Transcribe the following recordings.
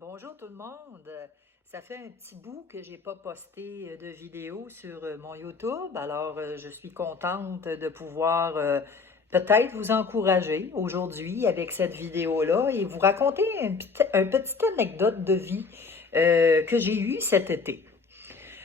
Bonjour tout le monde. Ça fait un petit bout que j'ai pas posté de vidéo sur mon YouTube, alors je suis contente de pouvoir peut-être vous encourager aujourd'hui avec cette vidéo-là et vous raconter un petite anecdote de vie que j'ai eue cet été.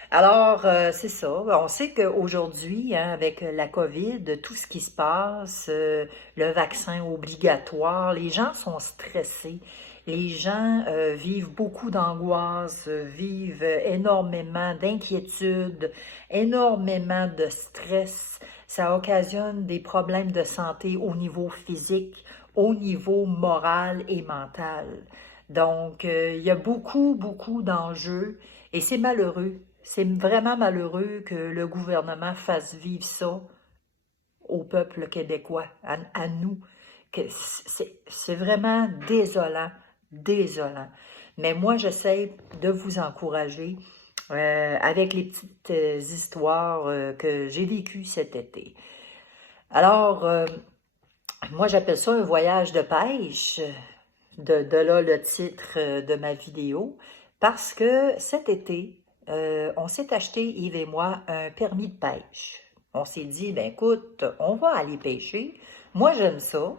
Alors, c'est ça. On sait qu'aujourd'hui, hein, avec la COVID, tout ce qui se passe, le vaccin obligatoire, les gens sont stressés. Les gens vivent beaucoup d'angoisse, vivent énormément d'inquiétude, énormément de stress. Ça occasionne des problèmes de santé au niveau physique, au niveau moral et mental. Donc, il y a beaucoup d'enjeux et c'est malheureux. C'est vraiment malheureux que le gouvernement fasse vivre ça au peuple québécois, à nous. C'est vraiment désolant, désolant. Mais moi, j'essaie de vous encourager avec les petites histoires que j'ai vécues cet été. Alors, moi, j'appelle ça un voyage de pêche, de là le titre de ma vidéo, parce que cet été, on s'est acheté, Yves et moi, un permis de pêche. On s'est dit, ben écoute, on va aller pêcher. Moi, j'aime ça,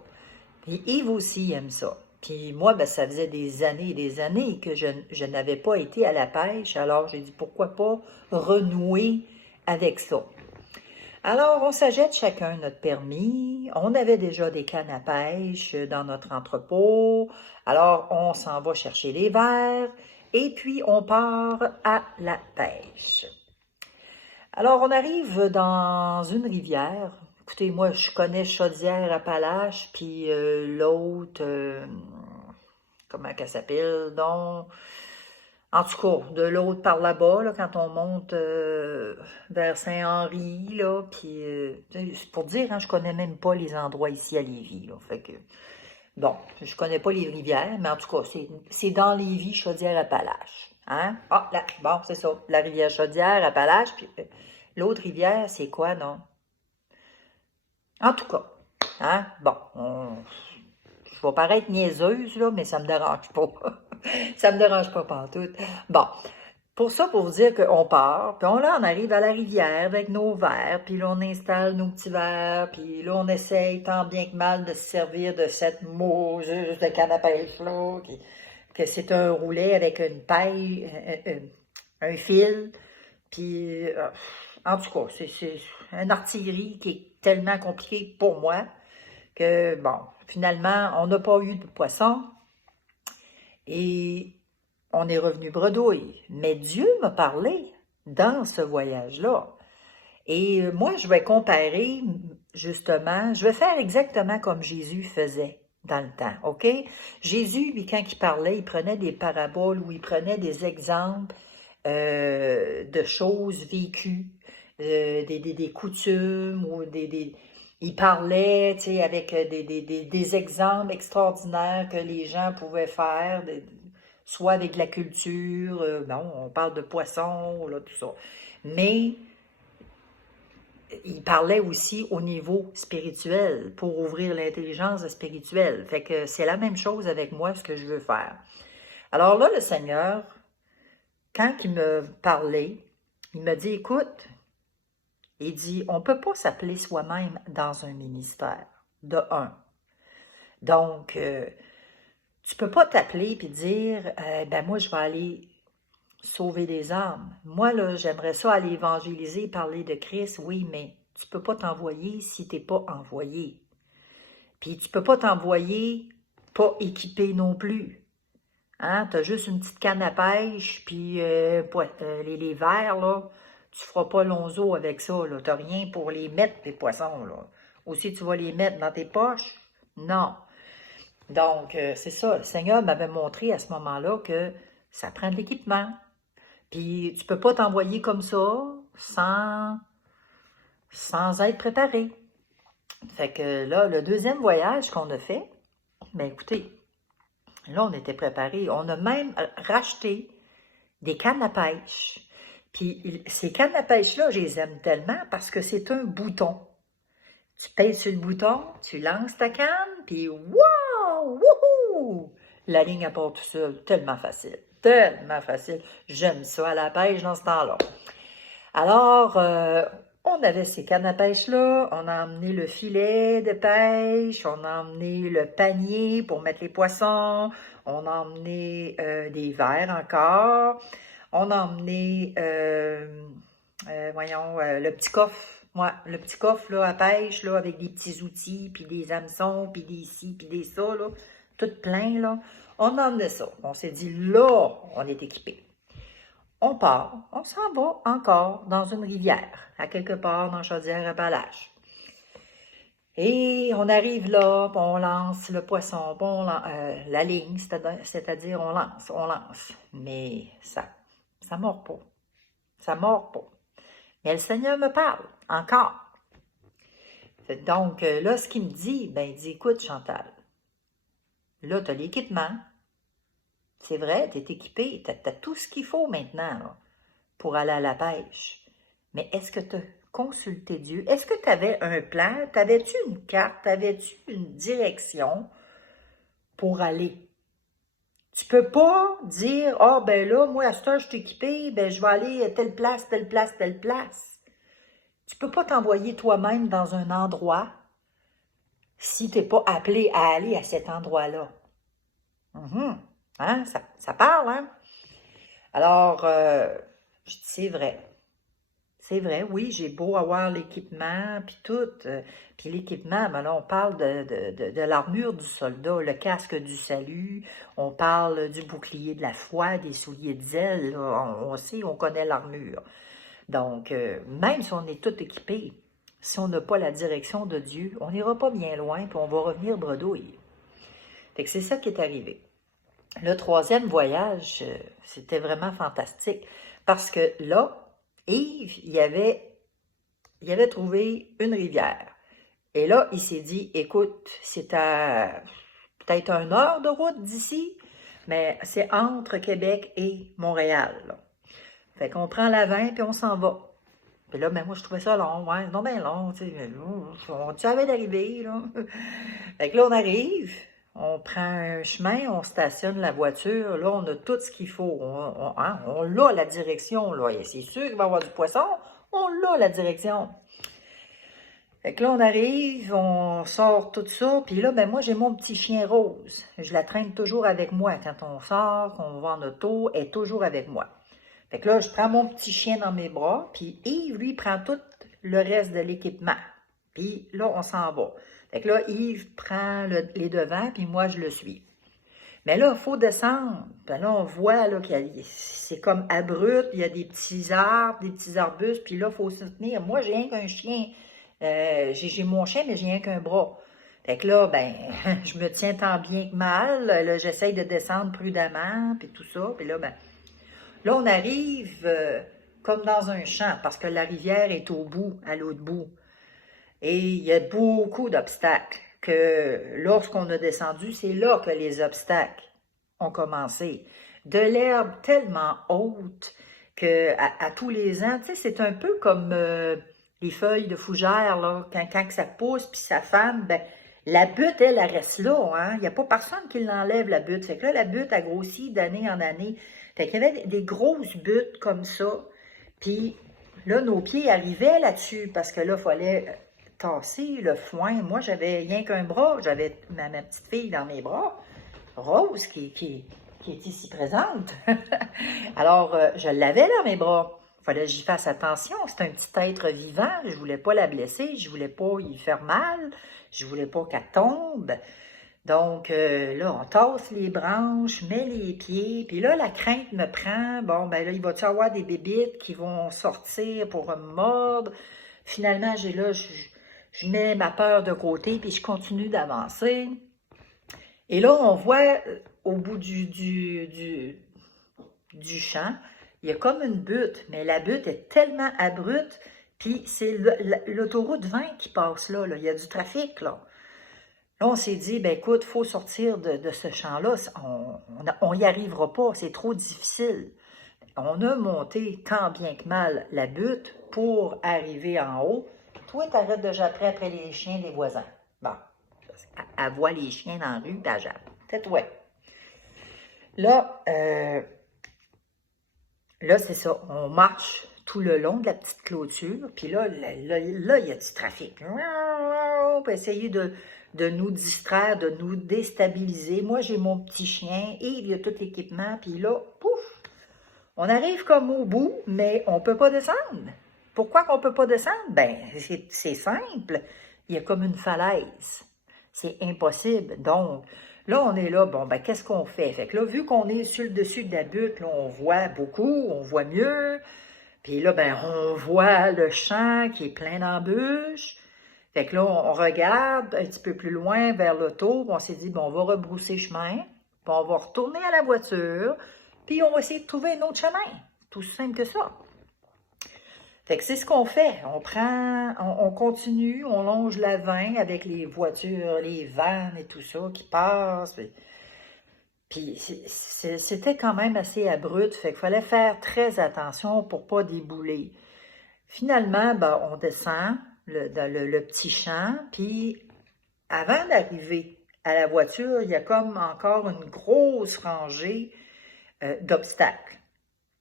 puis Yves aussi aime ça. Puis moi, ben, ça faisait des années et des années que je n'avais pas été à la pêche, alors j'ai dit, pourquoi pas renouer avec ça. Alors, on s'achète chacun notre permis. On avait déjà des cannes à pêche dans notre entrepôt. Alors, on s'en va chercher les verres et puis on part à la pêche. Alors, on arrive dans une rivière. Écoutez, moi, je connais Chaudière-Appalaches, puis l'autre, comment qu'elle s'appelle, donc... En tout cas, de l'autre par là-bas, là, quand on monte vers Saint-Henri, là, puis c'est pour dire, hein, je connais même pas les endroits ici à Lévis, là, fait que, bon, je connais pas les rivières, mais en tout cas, c'est dans Lévis, Chaudière-Appalaches, hein? Ah, là, bon, c'est ça, la rivière Chaudière-Appalaches, puis l'autre rivière, c'est quoi, non? En tout cas, hein, bon, je vais paraître niaiseuse, là, mais ça me dérange pas. Ça me dérange pas pantoute. Bon, pour ça, pour vous dire qu'on part, puis là, on arrive à la rivière avec nos verres, puis là, on installe nos petits verres, puis là, on essaye tant bien que mal de se servir de cette mouseuse de canne à pêche-là, que c'est un roulet avec une paille, un fil, puis en tout cas, c'est une artillerie qui est tellement compliquée pour moi que, bon, finalement, on n'a pas eu de poisson et on est revenu bredouille. Mais Dieu m'a parlé dans ce voyage-là. Et moi, je vais comparer, justement, je vais faire exactement comme Jésus faisait dans le temps, OK? Jésus, lui, quand il parlait, il prenait des paraboles ou il prenait des exemples de choses vécues, des coutumes ou il parlait, tu sais, avec des exemples extraordinaires que les gens pouvaient faire, soit avec la culture, bon, on parle de poissons, là, tout ça. Mais il parlait aussi au niveau spirituel, pour ouvrir l'intelligence spirituelle. Fait que c'est la même chose avec moi, ce que je veux faire. Alors là, le Seigneur, quand il me parlait, il me dit, écoute, il dit, on ne peut pas s'appeler soi-même dans un ministère, de un. Donc, tu peux pas t'appeler et dire, ben moi, je vais aller sauver des âmes. Moi, là, j'aimerais ça aller évangéliser, parler de Christ, oui, mais tu peux pas t'envoyer si tu n'es pas envoyé. Puis tu peux pas t'envoyer pas équipé non plus. Hein? Tu as juste une petite canne à pêche, puis les verres, là, tu feras pas l'onzo avec ça. Tu n'as rien pour les mettre, les poissons. Là. Aussi, tu vas les mettre dans tes poches? Non. Donc, c'est ça. Le Seigneur m'avait montré à ce moment-là que ça prend de l'équipement. Puis, tu peux pas t'envoyer comme ça sans être préparé. Fait que là, le deuxième voyage qu'on a fait, ben écoutez, là, on était préparés. On a même racheté des cannes à pêche. Puis ces cannes à pêche-là, je les aime tellement parce que c'est un bouton. Tu pèses sur le bouton, tu lances ta canne, puis wow! Wouhou! la ligne à part tout seul. Tellement facile. Tellement facile. J'aime ça à la pêche dans ce temps-là. Alors, on avait ces cannes à pêche-là, on a emmené le filet de pêche, on a emmené le panier pour mettre les poissons, on a emmené des verres encore, on a emmené, le petit coffre, ouais, le petit coffre là, à pêche, là, avec des petits outils, puis des hameçons, puis des ci, puis des ça, là, tout plein, là. On a emmené ça. On s'est dit, là, on est équipé. On part, on s'en va encore dans une rivière, à quelque part dans Chaudière-Appalaches. Et on arrive là, puis on lance le poisson, puis la ligne, c'est-à-dire on lance. Mais ça mord pas. Ça mord pas. Mais le Seigneur me parle, encore. Donc là, ce qu'il me dit, ben il dit, écoute Chantal, là, tu as l'équipement. C'est vrai, tu es équipé, tu as tout ce qu'il faut maintenant là, pour aller à la pêche. Mais est-ce que tu as consulté Dieu? Est-ce que tu avais un plan? T'avais-tu une carte? T'avais-tu une direction pour aller? Tu peux pas dire, ah ben là, moi à cette heure, je suis équipé, ben je vais aller à telle place, telle place, telle place. Tu peux pas t'envoyer toi-même dans un endroit si tu n'es pas appelé à aller à cet endroit-là. Hein? Ça parle, hein? Alors, je dis, c'est vrai. C'est vrai, oui, j'ai beau avoir l'équipement, puis tout. Puis l'équipement, ben là, on parle de l'armure du soldat, le casque du salut, on parle du bouclier de la foi, des souliers de zèle, là, on sait, on connaît l'armure. Donc, même si on est tout équipé, si on n'a pas la direction de Dieu, on n'ira pas bien loin, puis on va revenir bredouille. Fait que c'est ça qui est arrivé. Le troisième voyage, c'était vraiment fantastique, parce que là, Yves, il avait trouvé une rivière. Et là, il s'est dit, écoute, c'est à peut-être 1 heure de route d'ici, mais c'est entre Québec et Montréal, là. Fait qu'on prend la 20 puis on s'en va. Puis là, ben moi, je trouvais ça long, ouais, non bien long, tu sais, on savait d'arriver, là. Fait que là, on arrive, on prend un chemin, on stationne la voiture, là, on a tout ce qu'il faut. On a la direction, là. Et c'est sûr qu'il va y avoir du poisson, on a la direction. Fait que là, on arrive, on sort tout ça, puis là, ben moi, j'ai mon petit chien rose. Je la traîne toujours avec moi. Quand on sort, qu'on va en auto, elle est toujours avec moi. Fait que là, je prends mon petit chien dans mes bras, puis Yves, lui, prend tout le reste de l'équipement. Puis là, on s'en va. Fait que là, Yves prend les devants, puis moi, je le suis. Mais là, il faut descendre. Puis là, on voit là, c'est comme abrupt, il y a des petits arbres, des petits arbustes, puis là, il faut se tenir. Moi, j'ai rien qu'un chien. J'ai mon chien, mais j'ai rien qu'un bras. Fait que là, ben, je me tiens tant bien que mal. Là, j'essaye de descendre prudemment, puis tout ça. Puis là, ben, là, on arrive comme dans un champ, parce que la rivière est au bout, à l'autre bout. Et il y a beaucoup d'obstacles, que lorsqu'on a descendu, c'est là que les obstacles ont commencé. De l'herbe tellement haute que à tous les ans, tu sais, c'est un peu comme les feuilles de fougère, là, quand ça pousse puis ça fane, ben, la butte, elle reste là, hein? Il n'y a pas personne qui l'enlève, la butte. Fait que là, la butte a grossi d'année en année. Fait qu'il y avait des grosses buttes comme ça. Puis là, nos pieds arrivaient là-dessus parce que là, il fallait tasser le foin. Moi, j'avais rien qu'un bras. J'avais ma petite fille dans mes bras, Rose, qui est ici présente. Alors, je l'avais dans mes bras. Il fallait que j'y fasse attention. C'est un petit être vivant. Je ne voulais pas la blesser. Je ne voulais pas y faire mal. Je ne voulais pas qu'elle tombe. Donc, là, on tasse les branches, met les pieds, puis là, la crainte me prend. Bon, ben là, il va-tu avoir des bébites qui vont sortir pour me mordre? Finalement, je mets ma peur de côté, puis je continue d'avancer. Et là, on voit au bout du champ, il y a comme une butte, mais la butte est tellement abrupte, puis c'est l'autoroute 20 qui passe là, il y a du trafic, là. Là, on s'est dit, ben écoute, il faut sortir de ce champ-là. On n'y arrivera pas, c'est trop difficile. On a monté tant bien que mal la butte pour arriver en haut. Toi, t'arrêtes de japper après les chiens des voisins. Bon, elle voit les chiens dans la rue, puis elle jappe. Tais-toi. Là, là c'est ça, on marche tout le long de la petite clôture, puis là, il y a du trafic. Pour essayer de nous distraire, de nous déstabiliser. Moi, j'ai mon petit chien, et il y a tout l'équipement, puis là, pouf, on arrive comme au bout, mais on ne peut pas descendre. Pourquoi qu'on ne peut pas descendre? Ben, c'est simple. Il y a comme une falaise. C'est impossible. Donc, là, on est là, bon, ben, qu'est-ce qu'on fait? Fait que là, vu qu'on est sur le dessus de la butte, là, on voit beaucoup, on voit mieux. Puis là, ben, on voit le champ qui est plein d'embûches. Fait que là, on regarde un petit peu plus loin vers l'auto, puis on s'est dit, bon, on va rebrousser chemin, puis on va retourner à la voiture, puis on va essayer de trouver un autre chemin. Tout simple que ça. Fait que c'est ce qu'on fait. On continue, on longe la 20 avec les voitures, les vannes et tout ça qui passent. Puis c'était quand même assez abrupt, fait qu'il fallait faire très attention pour pas débouler. Finalement, ben, on descend dans le petit champ, puis avant d'arriver à la voiture, il y a comme encore une grosse rangée d'obstacles,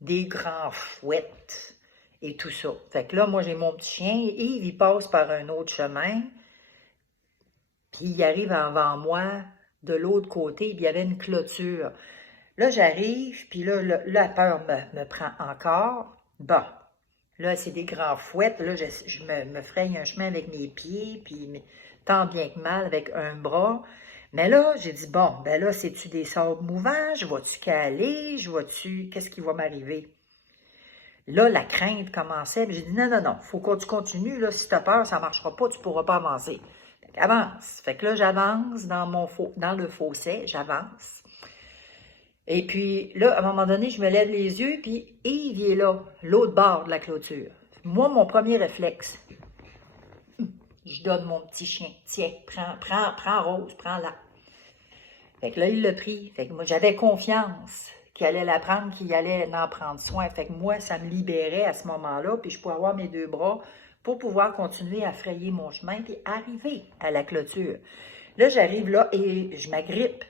des grands fouettes et tout ça. Fait que là, moi, j'ai mon petit chien, Yves, il passe par un autre chemin, puis il arrive avant moi de l'autre côté, puis il y avait une clôture. Là, j'arrive, puis là, la peur me prend encore. Bon, là, c'est des grands fouettes. Là, je me fraye un chemin avec mes pieds, puis tant bien que mal avec un bras. Mais là, j'ai dit, bon, ben là, c'est-tu des sables mouvants? Je vais-tu caler? Qu'est-ce qui va m'arriver? Là, la crainte commençait, puis j'ai dit, non, non, non, faut que tu continues, là, si tu as peur, ça ne marchera pas, tu ne pourras pas avancer. Fait qu'avance. Fait que là, j'avance dans le fossé, j'avance. Et puis là, à un moment donné, je me lève les yeux, puis Yves, il est là, l'autre bord de la clôture. Moi, mon premier réflexe, je donne mon petit chien. Tiens, prends Rose, prends-la. Fait que là, il l'a pris. Fait que moi, j'avais confiance qu'il allait la prendre, qu'il allait en prendre soin. Fait que moi, ça me libérait à ce moment-là, puis je pouvais avoir mes deux bras pour pouvoir continuer à frayer mon chemin, puis arriver à la clôture. Là, j'arrive là et je m'agrippe.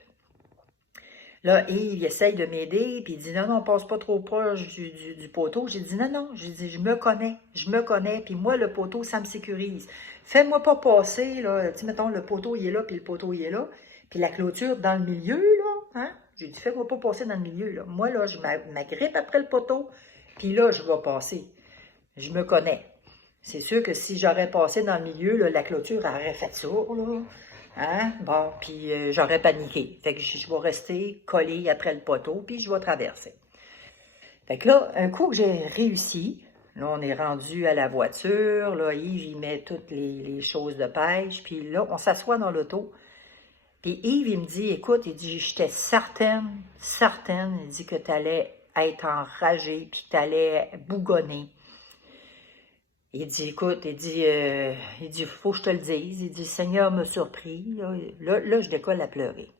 Là, Yves, il essaye de m'aider, puis il dit, non, non, passe pas trop proche du poteau. J'ai dit, non, non, j'ai dit, je me connais, puis moi, le poteau, ça me sécurise. Fais-moi pas passer, là, tu sais, mettons, le poteau, il est là, puis le poteau, il est là, puis la clôture dans le milieu, là, hein? J'ai dit, fais-moi pas passer dans le milieu, là. Moi, là, je m'agrippe après le poteau, puis là, je vais passer. Je me connais. C'est sûr que si j'aurais passé dans le milieu, là, la clôture aurait fait ça, là. Hein? Bon, puis j'aurais paniqué. Fait que je vais rester collé après le poteau, puis je vais traverser. Fait que là, un coup que j'ai réussi, là, on est rendu à la voiture, là, Yves, il met toutes les choses de pêche, puis là, on s'assoit dans l'auto, puis Yves, il me dit, écoute, il dit, j'étais certaine, il dit que tu allais être enragé, puis tu allais bougonner. Il dit, écoute, il dit, faut que je te le dise. Il dit, le Seigneur m'a surpris. Là, je décolle à pleurer.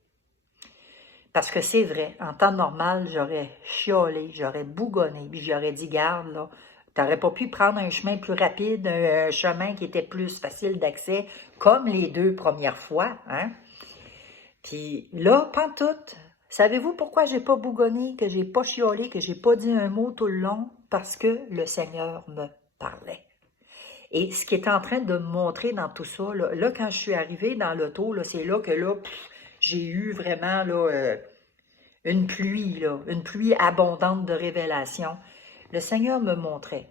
Parce que c'est vrai, en temps normal, j'aurais chiolé, j'aurais bougonné, puis j'aurais dit, garde, là, t'aurais pas pu prendre un chemin plus rapide, un chemin qui était plus facile d'accès, comme les deux premières fois, hein? Puis là, pantoute, savez-vous pourquoi j'ai pas bougonné, que j'ai pas chiolé, que j'ai pas dit un mot tout le long? Parce que le Seigneur me parlait. Et ce qui est en train de me montrer dans tout ça, là quand je suis arrivée dans l'auto, c'est là que j'ai eu vraiment là, une pluie abondante de révélations. Le Seigneur me montrait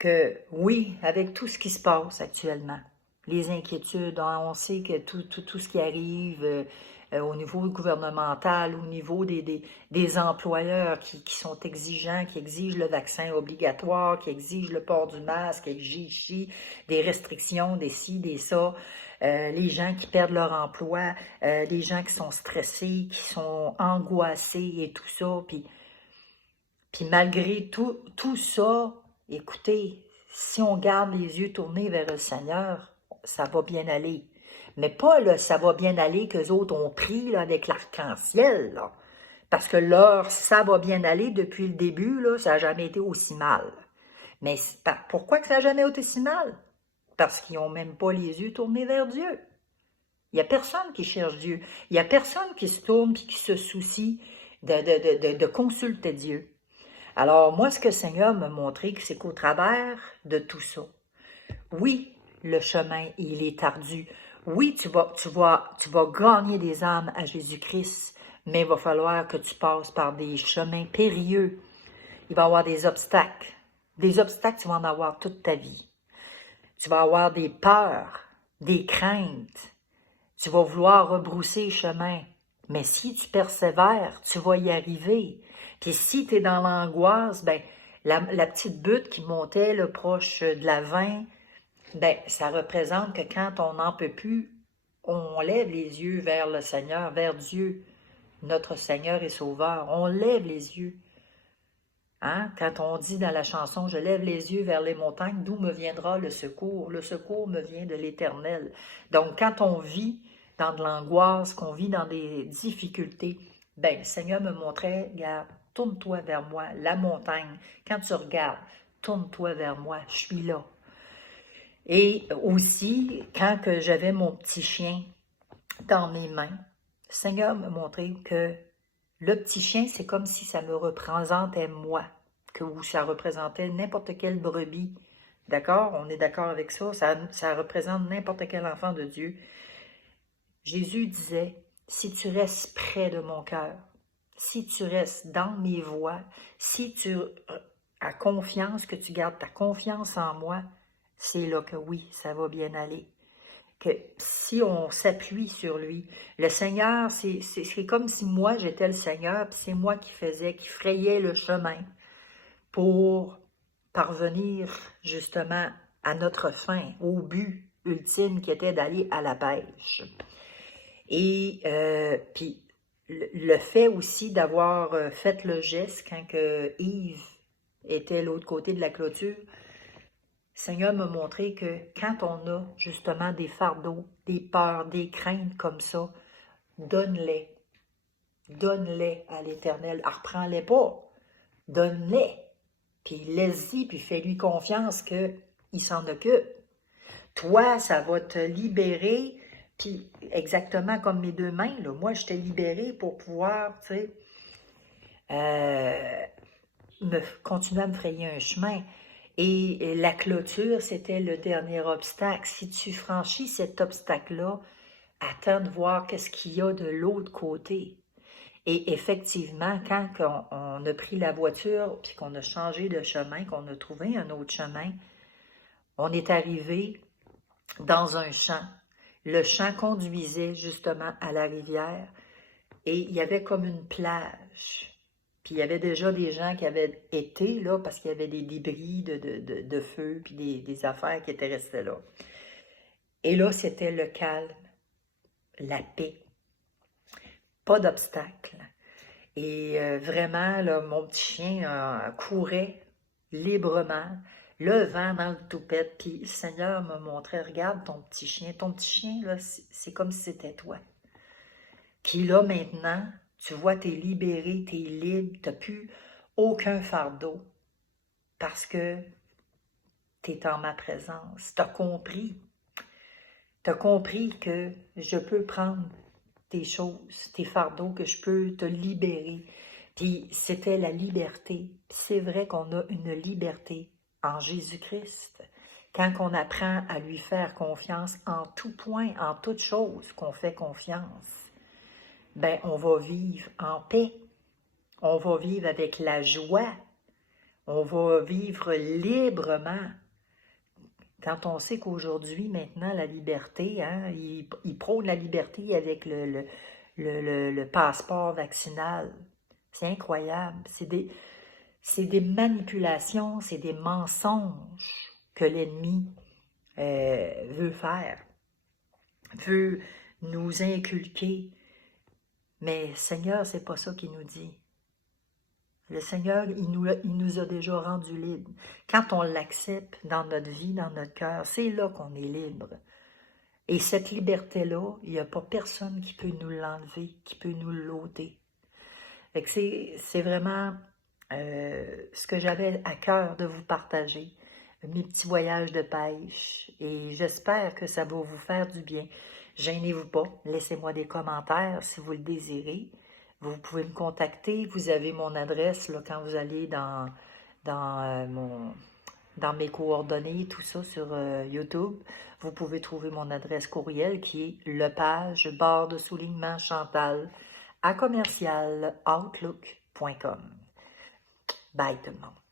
que oui, avec tout ce qui se passe actuellement, les inquiétudes, on sait que tout ce qui arrive au niveau gouvernemental, au niveau des employeurs qui sont exigeants, qui exigent le vaccin obligatoire, qui exigent le port du masque, qui exigent des restrictions, des ci, des ça, les gens qui perdent leur emploi, les gens qui sont stressés, qui sont angoissés et tout ça, puis malgré tout ça, écoutez, si on garde les yeux tournés vers le Seigneur, ça va bien aller. Mais pas là, ça va bien aller qu'eux autres ont pris là, avec l'arc-en-ciel, là. Parce que leur ça va bien aller depuis le début, là, ça n'a jamais été aussi mal. Mais pourquoi que ça n'a jamais été si mal? Parce qu'ils n'ont même pas les yeux tournés vers Dieu. Il n'y a personne qui cherche Dieu. Il n'y a personne qui se tourne et qui se soucie de consulter Dieu. Alors, moi, ce que le Seigneur m'a montré, c'est qu'au travers de tout ça, oui, le chemin, il est ardu. Oui, tu vas gagner des âmes à Jésus-Christ, mais il va falloir que tu passes par des chemins périlleux. Il va y avoir des obstacles. Des obstacles, tu vas en avoir toute ta vie. Tu vas avoir des peurs, des craintes. Tu vas vouloir rebrousser chemin. Mais si tu persévères, tu vas y arriver. Puis si tu es dans l'angoisse, ben la petite butte qui montait là, proche de la 20, ben ça représente que quand on n'en peut plus, on lève les yeux vers le Seigneur, vers Dieu, notre Seigneur et Sauveur. On lève les yeux. Hein? Quand on dit dans la chanson « Je lève les yeux vers les montagnes, d'où me viendra le secours? Le secours me vient de l'Éternel. » Donc, quand on vit dans de l'angoisse, qu'on vit dans des difficultés, ben, le Seigneur me montrait, regarde, tourne-toi vers moi, la montagne. Quand tu regardes, tourne-toi vers moi, je suis là. Et aussi, quand j'avais mon petit chien dans mes mains, le Seigneur me montrait que le petit chien, c'est comme si ça me représentait moi, ou ça représentait n'importe quelle brebis. D'accord? On est d'accord avec ça? Ça représente n'importe quel enfant de Dieu. Jésus disait, si tu restes près de mon cœur, si tu restes dans mes voies, si tu as confiance, que tu gardes ta confiance en moi, c'est là que oui, ça va bien aller. Que si on s'appuie sur lui, le Seigneur, c'est comme si moi j'étais le Seigneur, puis c'est moi qui frayais le chemin pour parvenir justement à notre fin, au but ultime qui était d'aller à la pêche. Et puis le fait aussi d'avoir fait le geste quand que Yves était de l'autre côté de la clôture, le Seigneur m'a montré que quand on a justement des fardeaux, des peurs, des craintes comme ça, donne-les. Donne-les à l'Éternel. Reprends-les pas. Donne-les. Puis laisse-y, puis fais-lui confiance qu'il s'en occupe. Toi, ça va te libérer, puis exactement comme mes deux mains, là, moi, je t'ai libéré pour pouvoir, tu sais, continuer à me frayer un chemin. Et la clôture, c'était le dernier obstacle. Si tu franchis cet obstacle-là, attends de voir qu'est-ce qu'il y a de l'autre côté. Et effectivement, quand on a pris la voiture, puis qu'on a changé de chemin, qu'on a trouvé un autre chemin, on est arrivé dans un champ. Le champ conduisait justement à la rivière et il y avait comme une plage. Puis il y avait déjà des gens qui avaient été là parce qu'il y avait des débris de feu puis des affaires qui étaient restées là. Et là, c'était le calme, la paix, pas d'obstacle. Et vraiment, là, mon petit chien courait librement, le vent dans le toupette, puis le Seigneur me montrait, regarde ton petit chien, là, c'est comme si c'était toi. Puis là, maintenant, tu vois, tu es libéré, tu es libre, tu n'as plus aucun fardeau, parce que tu es en ma présence. Tu as compris que je peux prendre tes choses, tes fardeaux, que je peux te libérer. Puis c'était la liberté. C'est vrai qu'on a une liberté en Jésus-Christ. Quand on apprend à lui faire confiance en tout point, en toute chose qu'on fait confiance, ben on va vivre en paix. On va vivre avec la joie. On va vivre librement. Quand on sait qu'aujourd'hui, maintenant, la liberté, hein, il prône la liberté avec le passeport vaccinal. C'est incroyable. C'est des manipulations, c'est des mensonges que l'ennemi veut faire, veut nous inculquer. Mais Seigneur, c'est pas ça qu'il nous dit. Le Seigneur, il nous a déjà rendus libres. Quand on l'accepte dans notre vie, dans notre cœur, c'est là qu'on est libre. Et cette liberté-là, il n'y a pas personne qui peut nous l'enlever, qui peut nous l'ôter. C'est vraiment ce que j'avais à cœur de vous partager, mes petits voyages de pêche. Et j'espère que ça va vous faire du bien. Gênez-vous pas, laissez-moi des commentaires si vous le désirez. Vous pouvez me contacter, vous avez mon adresse là, quand vous allez dans mes coordonnées, tout ça sur YouTube. Vous pouvez trouver mon adresse courriel qui est lepage_chantal@commercialoutlook.com. Bye tout le monde.